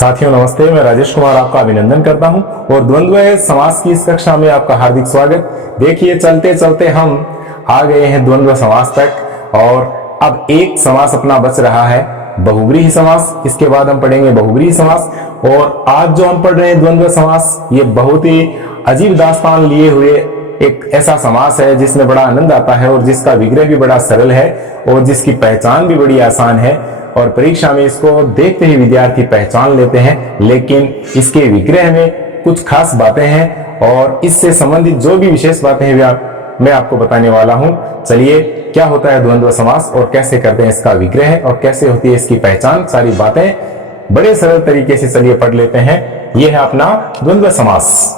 साथियों नमस्ते, मैं राजेश कुमार आपका अभिनंदन करता हूं और द्वंद्व समास की इस कक्षा में आपका हार्दिक स्वागत। देखिए चलते चलते हम आ गए हैं द्वंद्व समास तक और अब एक समास अपना बच रहा है बहुव्रीहि समास। इसके बाद हम पढ़ेंगे बहुव्रीहि समास। और आज जो हम पढ़ रहे हैं द्वंद्व समास, ये बहुत ही अजीब दास्तान लिए हुए एक ऐसा समास है जिसमें बड़ा आनंद आता है और जिसका विग्रह भी बड़ा सरल है और जिसकी पहचान भी बड़ी आसान है और परीक्षा में इसको देखते ही विद्यार्थी पहचान लेते हैं। लेकिन इसके विग्रह में कुछ खास बातें हैं और इससे संबंधित जो भी विशेष बातें हैं मैं आपको बताने वाला हूं। चलिए, क्या होता है द्वंद्व समास और कैसे करते हैं इसका विग्रह और कैसे होती है इसकी पहचान, सारी बातें बड़े सरल तरीके से चलिए पढ़ लेते हैं। यह है अपना द्वंद्व समास।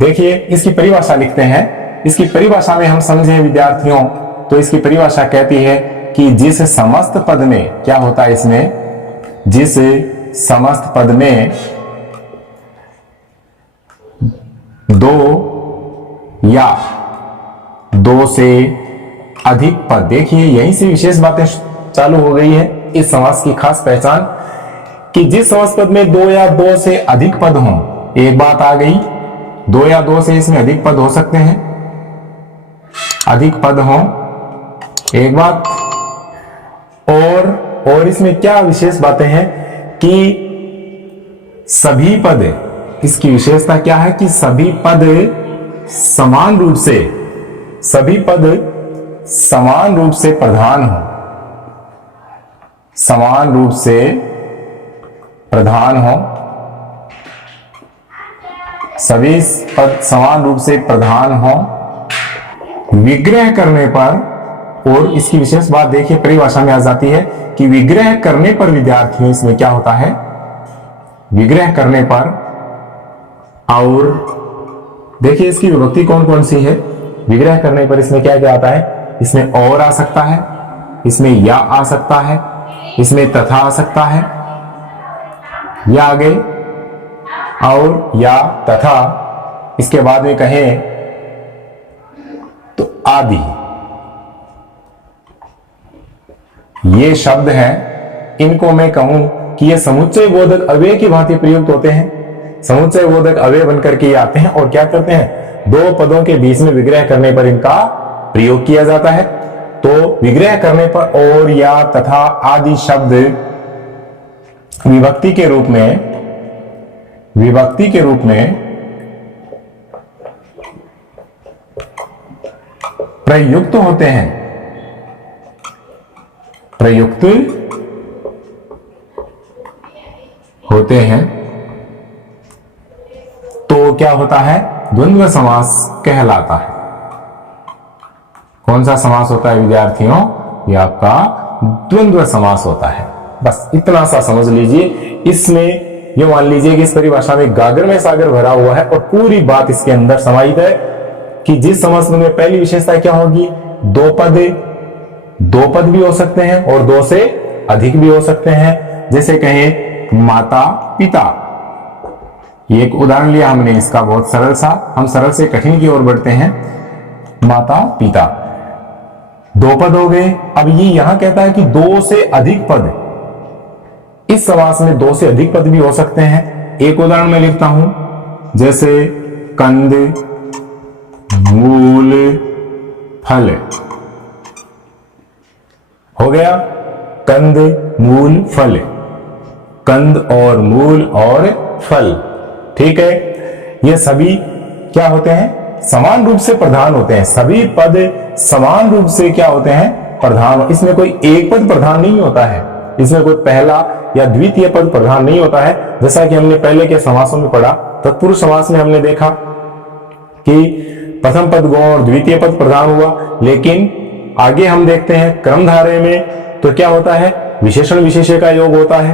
देखिए इसकी परिभाषा लिखते हैं। इसकी परिभाषा में हम समझें विद्यार्थियों, तो इसकी परिभाषा कहती है कि जिस समस्त पद में क्या होता है, इसमें जिस समस्त पद में दो या दो से अधिक पद, देखिए यहीं से विशेष बातें चालू हो गई है इस समास की खास पहचान कि जिस समस्त पद में दो या दो से अधिक पद हों। एक बात आ गई, दो या दो से इसमें अधिक पद हो सकते हैं, अधिक पद हों, एक बात। और इसमें क्या विशेष बातें हैं कि सभी पद, इसकी विशेषता क्या है कि सभी पद समान रूप से, सभी पद समान रूप से प्रधान हो, समान रूप से प्रधान हो, सभी पद समान रूप से प्रधान हो विग्रह करने पर। और इसकी विशेष बात देखिए परिभाषा में आ जाती है कि विग्रह करने पर विद्यार्थियों इसमें क्या होता है, विग्रह करने पर। और देखिए इसकी विभक्ति कौन कौन सी है, विग्रह करने पर इसमें क्या क्या आता है, इसमें और आ सकता है, इसमें या आ सकता है, इसमें तथा आ सकता है, या आगे और या तथा, इसके बाद में कहें तो आदि। ये शब्द हैं, इनको मैं कहूं कि ये समुच्चय बोधक अव्यय की भांति प्रयुक्त होते हैं। समुच्चय बोधक अव्यय बनकर के ये आते हैं और क्या करते हैं, दो पदों के बीच में विग्रह करने पर इनका प्रयोग किया जाता है। तो विग्रह करने पर और या तथा आदि शब्द विभक्ति के रूप में, विभक्ति के रूप में प्रयुक्त होते हैं, प्रयुक्त होते हैं। तो क्या होता है, द्वंद्व समास कहलाता है। कौन सा समास होता है विद्यार्थियों, यह आपका द्वंद्व समास होता है। बस इतना सा समझ लीजिए। इसमें ये मान लीजिए कि इस परिभाषा में गागर में सागर भरा हुआ है और पूरी बात इसके अंदर समाहित है कि जिस समास में पहली विशेषता क्या होगी, दो पद भी हो सकते हैं और दो से अधिक भी हो सकते हैं। जैसे कहें माता पिता, ये एक उदाहरण लिया हमने इसका बहुत सरल सा, हम सरल से कठिन की ओर बढ़ते हैं। माता पिता दो पद हो गए। अब ये यहां कहता है कि दो से अधिक पद, इस समास में दो से अधिक पद भी हो सकते हैं। एक उदाहरण मैं लिखता हूं, जैसे कंद मूल फल हो गया, कंद मूल फल, कंद और मूल और फल, ठीक है। ये सभी क्या होते हैं, समान रूप से प्रधान होते हैं। सभी पद समान रूप से क्या होते हैं, प्रधान। इसमें कोई एक पद प्रधान नहीं होता है, इसमें कोई पहला या द्वितीय पद प्रधान नहीं होता है। जैसा कि हमने पहले के समासों में पढ़ा, तत्पुरुष समास में हमने देखा कि प्रथम पद गौण और द्वितीय पद प्रधान हुआ। लेकिन आगे हम देखते हैं क्रमधारय में तो क्या होता है, विशेषण विशेष्य का योग होता है,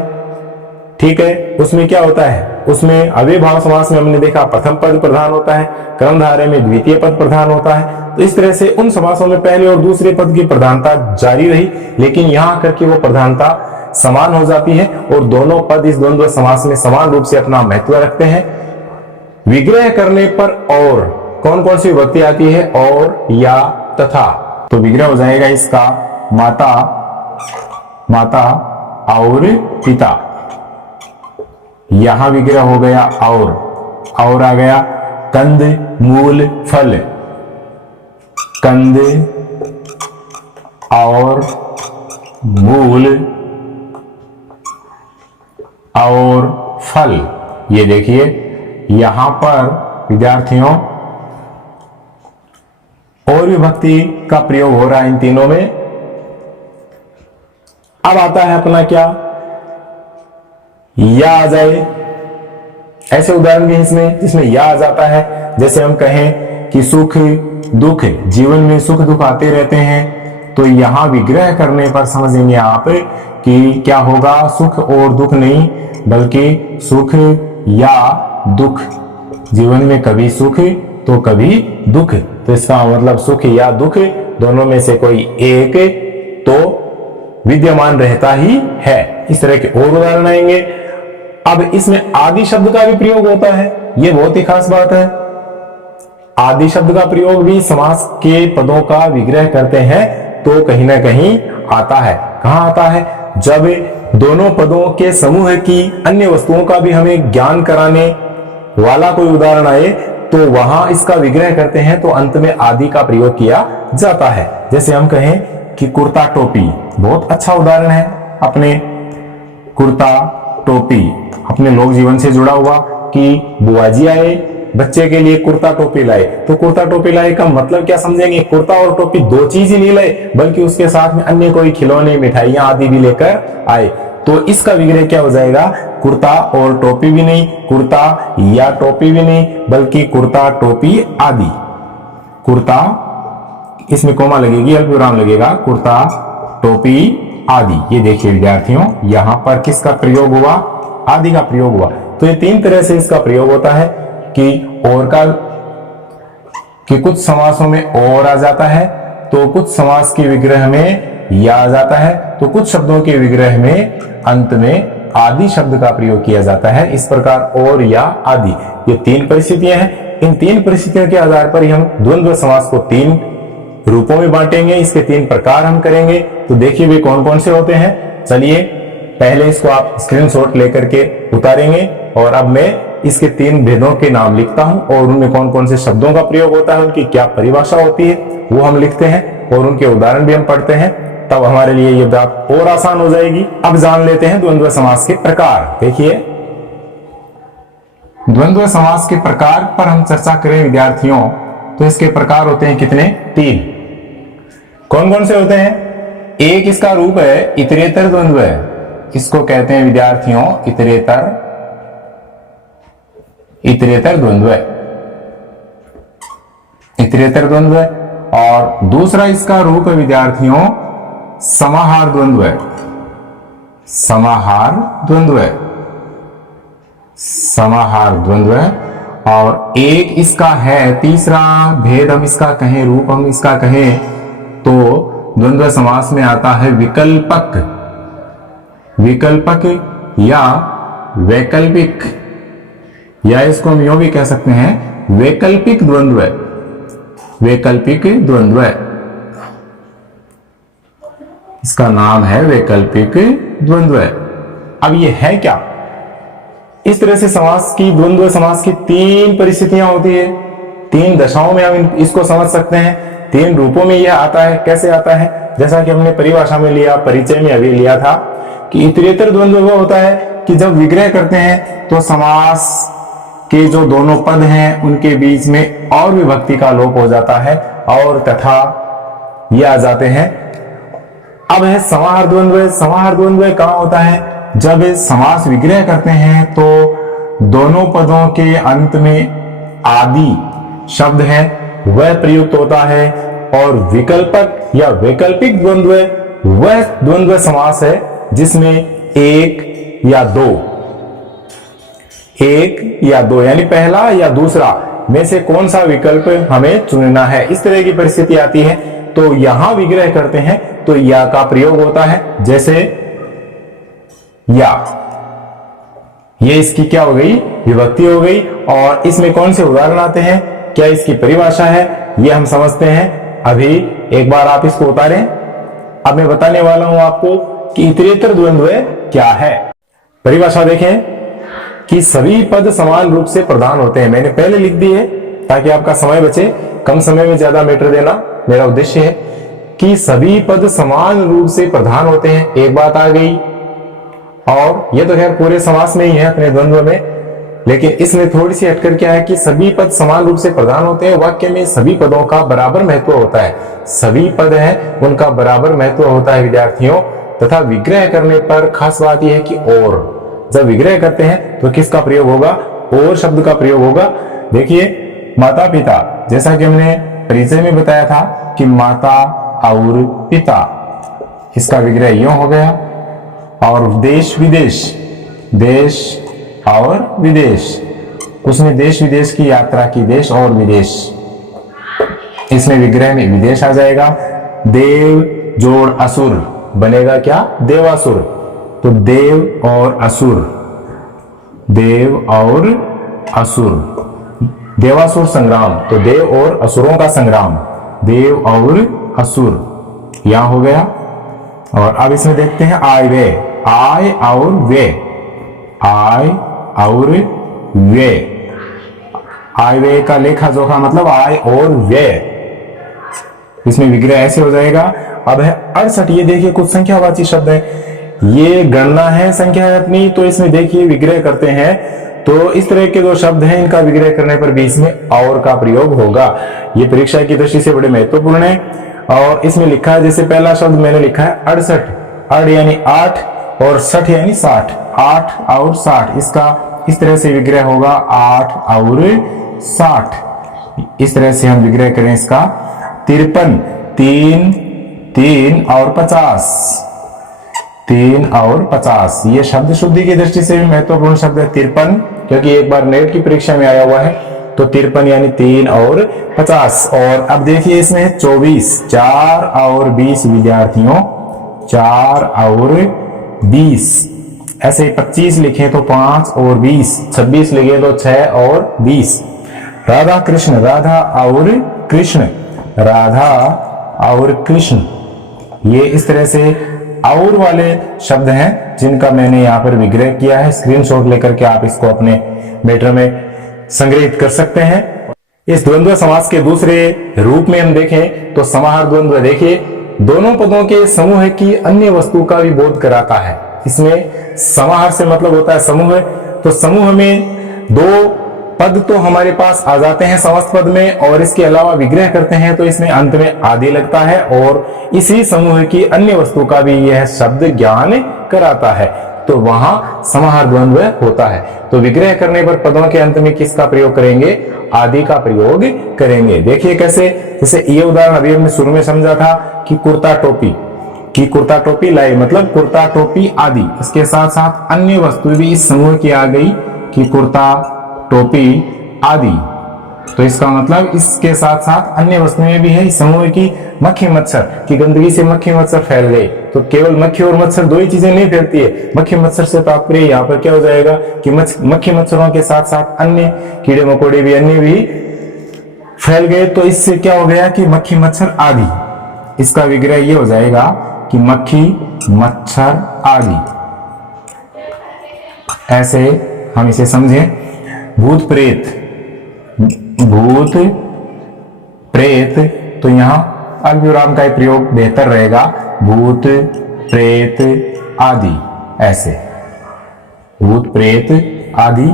ठीक है। उसमें क्या होता है, उसमें अव्ययभाव समास में हमने देखा प्रथम पद प्रधान होता है, क्रमधारय में द्वितीय पद प्रधान होता है। तो इस तरह से उन समासों में पहले और दूसरे पद की प्रधानता जारी रही, लेकिन यहां आकर के वो प्रधानता समान हो जाती है और दोनों पद इस द्वंद्व समास में समान रूप से अपना महत्व रखते हैं। विग्रह करने पर और कौन कौन सी विभक्ति आती है, और या तथा, तो विग्रह हो जाएगा इसका माता और पिता। यहां विग्रह हो गया और आ गया कंद मूल फल, कंद और मूल और फल। ये देखिए यहां पर विद्यार्थियों और विभक्ति का प्रयोग हो रहा है इन तीनों में। अब आता है अपना क्या, या आ जाए, ऐसे उदाहरण भी इसमें जिसमें या आ जाता है। जैसे हम कहें कि सुख दुख, जीवन में सुख दुख आते रहते हैं, तो यहां विग्रह करने पर समझेंगे आप कि क्या होगा, सुख और दुख नहीं बल्कि सुख या दुख। जीवन में कभी सुख तो कभी दुख, तो इसका मतलब सुख या दुख दोनों में से कोई एक तो विद्यमान रहता ही है। इस तरह के और उदाहरण आएंगे। अब इसमें आदि शब्द का भी प्रयोग होता है, यह बहुत ही खास बात है। आदि शब्द का प्रयोग भी समास के पदों का विग्रह करते हैं तो कहीं ना कहीं आता है। कहां आता है, जब दोनों पदों के समूह की अन्य वस्तुओं का भी हमें ज्ञान कराने वाला कोई उदाहरण आए तो वहां इसका विग्रह करते हैं तो अंत में आदि का प्रयोग किया जाता है। जैसे हम कहें कि कुर्ता टोपी, बहुत अच्छा उदाहरण है। अपने कुर्ता टोपी अपने लोक जीवन से जुड़ा हुआ कि बुआ जी आए बच्चे के लिए कुर्ता टोपी लाए, तो कुर्ता टोपी लाए का मतलब क्या समझेंगे, कुर्ता और टोपी दो चीज ही नहीं लाए बल्कि उसके साथ में अन्य कोई खिलौने मिठाइयां आदि भी लेकर आए। तो इसका विग्रह क्या हो जाएगा, कुर्ता और टोपी भी नहीं, कुर्ता या टोपी भी नहीं बल्कि कुर्ता टोपी आदि। कुर्ता, इसमें कोमा लगेगी, अल्पविराम लगेगा, कुर्ता टोपी आदि। ये देखिए विद्यार्थियों यहां पर किसका प्रयोग हुआ, आदि का प्रयोग हुआ। तो ये तीन तरह से इसका प्रयोग होता है कि और का, कि कुछ समासों में और आ जाता है तो कुछ समास के विग्रह में या आ जाता है, तो कुछ शब्दों के विग्रह में अंत में आदि शब्द का प्रयोग किया जाता है। इस प्रकार और या आदि ये तीन परिस्थितियां हैं। इन तीन परिस्थितियों के आधार पर ही हम द्वंद्व समास को तीन रूपों में बांटेंगे। इसके तीन प्रकार हम करेंगे। तो देखिए वे कौन कौन से होते हैं। चलिए पहले इसको आप स्क्रीनशॉट लेकर के उतारेंगे और अब मैं इसके तीन भेदों के नाम लिखता हूं और उनमें कौन कौन से शब्दों का प्रयोग होता है, उनकी क्या परिभाषा होती है वो हम लिखते हैं और उनके उदाहरण भी हम पढ़ते हैं, तब हमारे लिए ये बात और आसान हो जाएगी। अब जान लेते हैं द्वंद्व समास के प्रकार। देखिए द्वंद्व समास के प्रकार पर हम चर्चा करें विद्यार्थियों, तो इसके प्रकार होते हैं कितने, तीन। कौन कौन से होते हैं, एक इसका रूप है इतरेतर द्वंद्व, इसको कहते हैं विद्यार्थियों इतरेतर द्वंद्व, इतरेतर द्वंद्व। और दूसरा इसका रूप है विद्यार्थियों समाहार द्वंद्व, समाहार द्वंद्व, समाहार द्वंद्व। और एक इसका है तीसरा भेद हम इसका कहें, रूप हम इसका कहें तो द्वंद्व समास में आता है विकल्पक, विकल्पक या वैकल्पिक, या इसको हम यूं भी कह सकते हैं वैकल्पिक द्वंद्व, वैकल्पिक द्वंद्व, इसका नाम है वैकल्पिक द्वंद्व। अब ये है क्या, इस तरह से समास की, द्वंद्व समास की तीन परिस्थितियां होती है, तीन दशाओं में हम इसको समझ सकते हैं, तीन रूपों में यह आता है। कैसे आता है, जैसा कि हमने परिभाषा में लिया, परिचय में अभी लिया था कि इतरेतर द्वंद्व वो होता है कि जब विग्रह करते हैं तो समास के जो दोनों पद हैं उनके बीच में और विभक्ति का लोप हो जाता है और तथा ये आ जाते हैं। अब है समाहार द्वंद्व। समाहार द्वंद्व कहां होता है, जब समास विग्रह करते हैं तो दोनों पदों के अंत में आदि शब्द है वह प्रयुक्त होता है, और विकल्पक या वैकल्पिक द्वंद्व वह द्वंद्व समास है जिसमें एक या दो, एक या दो यानी पहला या दूसरा में से कौन सा विकल्प हमें चुनना है। इस तरह की परिस्थिति आती है तो यहां विग्रह करते हैं तो या का प्रयोग होता है। जैसे या, ये इसकी क्या हो गई, विभक्ति हो गई। और इसमें कौन से उदाहरण आते हैं, क्या इसकी परिभाषा है, ये हम समझते हैं अभी। एक बार आप इसको उतारें। अब मैं बताने वाला हूं आपको कि इतरेतर द्वंद्व क्या है। परिभाषा देखें कि सभी पद समान रूप से प्रधान होते हैं। मैंने पहले लिख दी है ताकि आपका समय बचे, कम समय में ज्यादा मैटर देना मेरा उद्देश्य है कि सभी पद समान रूप से प्रधान होते हैं, एक बात आ गई। और ये तो खैर पूरे समास में ही है अपने द्वंद्व में, लेकिन इसमें थोड़ी सी हटकर क्या है कि सभी पद समान रूप से प्रधान होते हैं। वाक्य में सभी पदों का बराबर महत्व होता है, सभी पद हैं उनका बराबर महत्व होता है विद्यार्थियों। तथा विग्रह करने पर खास बात यह है कि और, जब विग्रह करते हैं तो किसका प्रयोग होगा, और शब्द का प्रयोग होगा। देखिए माता पिता, जैसा कि हमने परिचय में बताया था कि माता और पिता, इसका विग्रह यूं हो गया। और देश विदेश, देश और विदेश, उसने देश विदेश की यात्रा की, देश और विदेश, इसमें विग्रह में विदेश आ जाएगा। देव जोड़ असुर बनेगा क्या, देवासुर। तो देव और असुर, देव और असुर, देवासुर संग्राम, तो देव और असुरों का संग्राम, देव और असुर यहां हो गया। और अब इसमें देखते हैं आय वे, आय और वे, आय और वे, आय वे का लेखा जोखा मतलब आय और वे, इसमें विग्रह ऐसे हो जाएगा। अब है 68, ये देखिए कुछ संख्यावाची शब्द है, ये गणना है संख्या अपनी, तो इसमें देखिए विग्रह करते हैं। तो इस तरह के जो शब्द हैं इनका विग्रह करने पर भी इसमें और का प्रयोग होगा। ये परीक्षा की दृष्टि से बड़े महत्वपूर्ण है। और इसमें लिखा है, जैसे पहला शब्द मैंने लिखा है 68, अड़ यानी 8 और 60 यानी 60, 8 और 60, इसका इस तरह से विग्रह होगा 8 और 60। इस तरह से हम विग्रह करें इसका 53, 3, 3 और 50, 3 और 50, ये शब्द शुद्धि की दृष्टि से भी महत्वपूर्ण शब्द है 53, क्योंकि एक बार नेट की परीक्षा में आया हुआ है। तो 53 यानी 3 और 50। और अब देखिए इसमें 24, 4 और 20 विद्यार्थियों, 4 और 20, ऐसे 25 लिखे तो 5 और 20, 26 लिखे तो 6 और 20। राधा कृष्ण, राधा और कृष्ण, राधा और कृष्ण, ये इस तरह से और वाले शब्द हैं जिनका मैंने यहाँ पर विग्रह किया है। स्क्रीनशॉट लेकर के आप इसको अपने मैटर में संग्रहित कर सकते हैं। इस द्वंद्व समास के दूसरे रूप में हम देखें तो समाहार द्वंद्व, देखिए दोनों पदों के समूह की अन्य वस्तु का भी बोध कराता है। इसमें समाहार से मतलब होता है समूह, तो समूह में दो पद तो हमारे पास आ जाते हैं समस्त पद में, और इसके अलावा विग्रह करते हैं तो इसमें अंत में आदि लगता है, और इसी समूह की अन्य वस्तु का भी यह शब्द ज्ञान कराता है, तो वहां समाहार द्वंद्व होता है। तो विग्रह करने पर पदों के अंत में किसका प्रयोग करेंगे, आदि का प्रयोग करेंगे। देखिए कैसे, जैसे ये उदाहरण अभी हमने शुरू में समझा था कि कुर्ता टोपी, कि कुर्ता टोपी लाई मतलब कुर्ता टोपी आदि, इसके साथ साथ अन्य वस्तु भी इस समूह की आ गई कि कुर्ता टोपी आदि, तो इसका मतलब इसके साथ साथ अन्य वस्तुएं भी है इस समूह की। मक्खी मच्छर की गंदगी से मक्खी मच्छर फैल गए, तो केवल मक्खी और मच्छर दो ही चीजें नहीं फैलती है, मक्खी मच्छर से तात्पर्य यहाँ पर क्या हो जाएगा कि मक्खी मच्छरों के साथ साथ अन्य कीड़े मकोड़े भी अन्य भी फैल गए, तो इससे क्या हो गया कि मक्खी मच्छर आदि। इसका विग्रह ये हो जाएगा कि मक्खी मच्छर आदि। ऐसे हम इसे समझें। भूत प्रेत, भूत प्रेत, तो यहां अल्पविराम का प्रयोग बेहतर रहेगा, भूत प्रेत आदि। ऐसे भूत प्रेत आदि।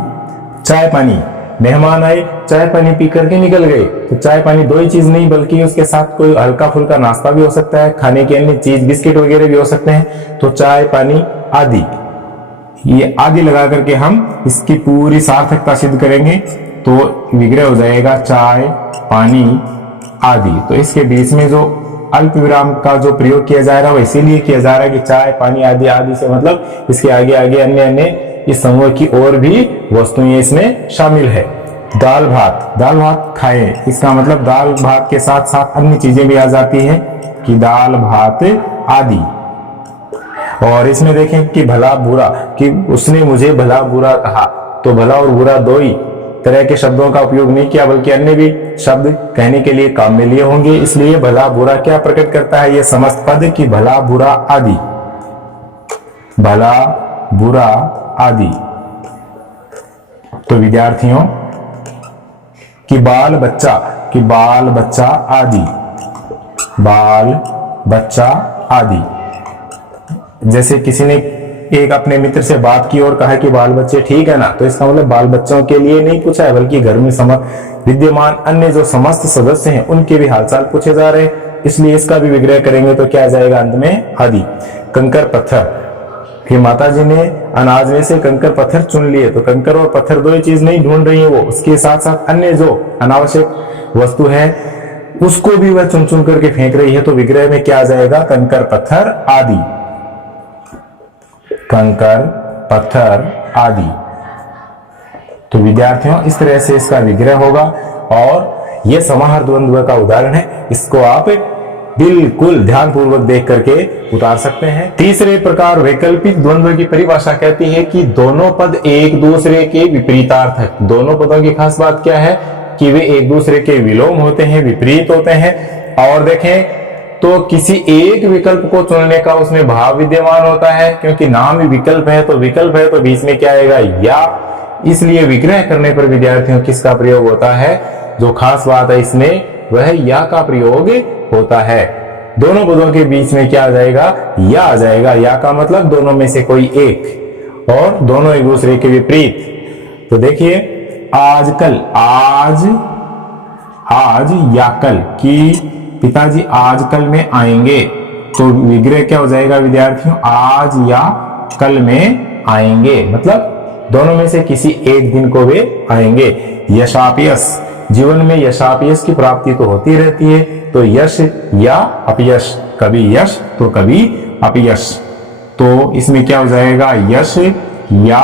चाय पानी, मेहमान आए चाय पानी पी करके निकल गए, तो चाय पानी दो ही चीज नहीं बल्कि उसके साथ कोई हल्का फुल्का नाश्ता भी हो सकता है, खाने की अन्य चीज बिस्किट वगैरह भी हो सकते हैं, तो चाय पानी आदि। ये आदि लगा करके हम इसकी पूरी सार्थकता सिद्ध करेंगे, तो विग्रह हो जाएगा चाय पानी आदि। तो इसके बीच में जो अल्प विराम का जो प्रयोग किया जा रहा है वो इसीलिए किया जा रहा है कि चाय पानी आदि, आदि से मतलब इसके आगे आगे अन्य अन्य इस समूह की और भी वस्तुएं इसमें शामिल है। दाल भात, दाल भात खाए, इसका मतलब दाल भात के साथ साथ अन्य चीजें भी आ जाती है कि दाल भात आदि। और इसमें देखें कि भला बुरा, कि उसने मुझे भला बुरा कहा, तो भला और बुरा दो ही तरह के शब्दों का उपयोग नहीं किया बल्कि अन्य भी शब्द कहने के लिए काम में लिए होंगे, इसलिए भला बुरा क्या प्रकट करता है ये समस्त पद की भला बुरा आदि, भला बुरा आदि। तो विद्यार्थियों कि बाल बच्चा आदि, बाल बच्चा आदि। जैसे किसी ने एक अपने मित्र से बात की और कहा कि बाल बच्चे ठीक है ना, तो इसका मतलब बाल बच्चों के लिए नहीं पूछा है, बल्कि घर में विद्यमान अन्य जो समस्त सदस्य हैं उनके भी हालचाल पूछे जा रहे हैं। इसलिए इसका भी विग्रह करेंगे तो क्या आ जाएगा अंत में आदि। कंकर पत्थर, कि माता जी ने अनाज में से कंकर पत्थर चुन लिए, तो कंकर और पत्थर दो ही चीज नहीं ढूंढ रही है वो, उसके साथ साथ अन्य जो अनावश्यक वस्तु है उसको भी वह चुन चुन करके फेंक रही है। तो विग्रह में क्या आ जाएगा कंकर पत्थर आदि, कंकर पत्थर आदि। तो विद्यार्थियों इस तरह से इसका विग्रह होगा और यह समाहार द्वंद्व का उदाहरण है। इसको आप बिल्कुल ध्यानपूर्वक देख करके उतार सकते हैं। तीसरे प्रकार वैकल्पिक द्वंद्व की परिभाषा कहती है कि दोनों पद एक दूसरे के विपरीतार्थ है। दोनों पदों की खास बात क्या है कि वे एक दूसरे के विलोम होते हैं, विपरीत होते हैं। और देखें तो किसी एक विकल्प को चुनने का उसमें भाव विद्यमान होता है, क्योंकि नाम ही विकल्प है तो बीच में क्या आएगा या। इसलिए विग्रह करने पर विद्यार्थियों किसका प्रयोग होता है, जो खास बात है इसमें वह या का प्रयोग होता है। दोनों पदों के बीच में क्या आ जाएगा या आ जाएगा। या का मतलब दोनों में से कोई एक और दोनों एक दूसरे के विपरीत। तो देखिए आजकल, आज या कल कि पिताजी आजकल में आएंगे, तो विग्रह क्या हो जाएगा विद्यार्थियों आज या कल में आएंगे, मतलब दोनों में से किसी एक दिन को वे आएंगे। यशापयश, जीवन में यशापयश की प्राप्ति तो होती रहती है, तो यश या अपयश, कभी यश तो कभी अपयश। तो इसमें क्या हो जाएगा यश या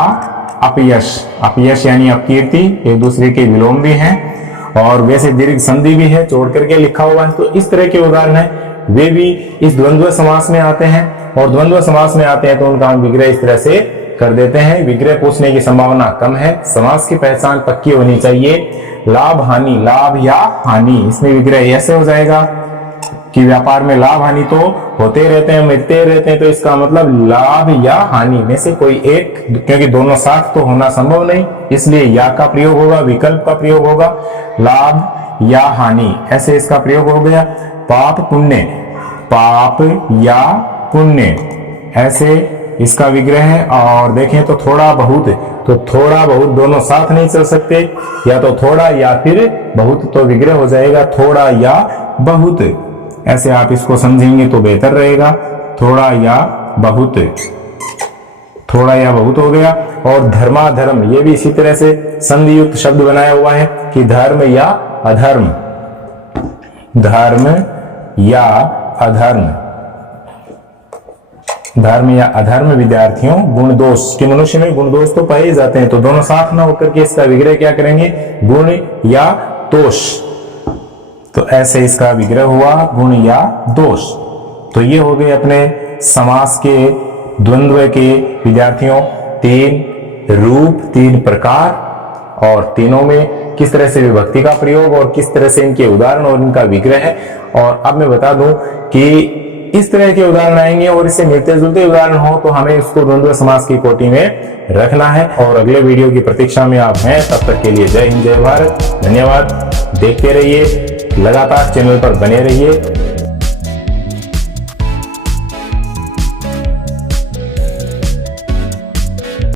अपयश। अपयश यानी अपकीर्ति, एक दूसरे के विलोम भी हैं और वैसे दीर्घ संधि भी है, जोड़ करके लिखा हुआ है। तो इस तरह के उदाहरण है वे भी इस द्वंद्व समास में आते हैं, और द्वंद्व समास में आते हैं तो उनका हम विग्रह इस तरह से कर देते हैं। विग्रह पूछने की संभावना कम है, समास की पहचान पक्की होनी चाहिए। लाभ हानि, लाभ या हानि, इसमें विग्रह ऐसे हो जाएगा कि व्यापार में लाभ हानि तो होते रहते हैं, मिलते रहते हैं, तो इसका मतलब लाभ या हानि में से कोई एक, क्योंकि दोनों साथ तो होना संभव नहीं, इसलिए या का प्रयोग होगा, विकल्प का प्रयोग होगा, लाभ या हानि, ऐसे इसका प्रयोग हो गया। पाप पुण्य, पाप या पुण्य, ऐसे इसका विग्रह है। और देखें तो थोड़ा बहुत, तो थोड़ा बहुत दोनों साथ नहीं चल सकते, या तो थोड़ा या फिर बहुत, तो विग्रह हो जाएगा थोड़ा या बहुत। ऐसे आप इसको समझेंगे तो बेहतर रहेगा, थोड़ा या बहुत, थोड़ा या बहुत हो गया। और धर्माधर्म, ये भी इसी तरह से संधि युक्त शब्द बनाया हुआ है कि धर्म या अधर्म, धर्म या अधर्म, धर्म या अधर्म। विद्यार्थियों गुण दोष, कि मनुष्य में गुण दोष तो पाए जाते हैं, तो दोनों साथ ना होकर के इसका विग्रह क्या करेंगे गुण या दोष। तो ऐसे इसका विग्रह हुआ गुण या दोष। तो ये हो गए अपने समास के द्वंद्व के विद्यार्थियों तीन रूप, तीन प्रकार, और तीनों में किस तरह से विभक्ति का प्रयोग और किस तरह से इनके उदाहरण और इनका विग्रह है। और अब मैं बता दूं कि इस तरह के उदाहरण आएंगे और इससे मिलते जुलते उदाहरण हो तो हमें इसको द्वंद्व समास की कोटि में रखना है। और अगले वीडियो की प्रतीक्षा में आप हैं, तब तक के लिए जय हिंद, जय भारत, धन्यवाद। देखते रहिए, लगातार चैनल पर बने रहिए।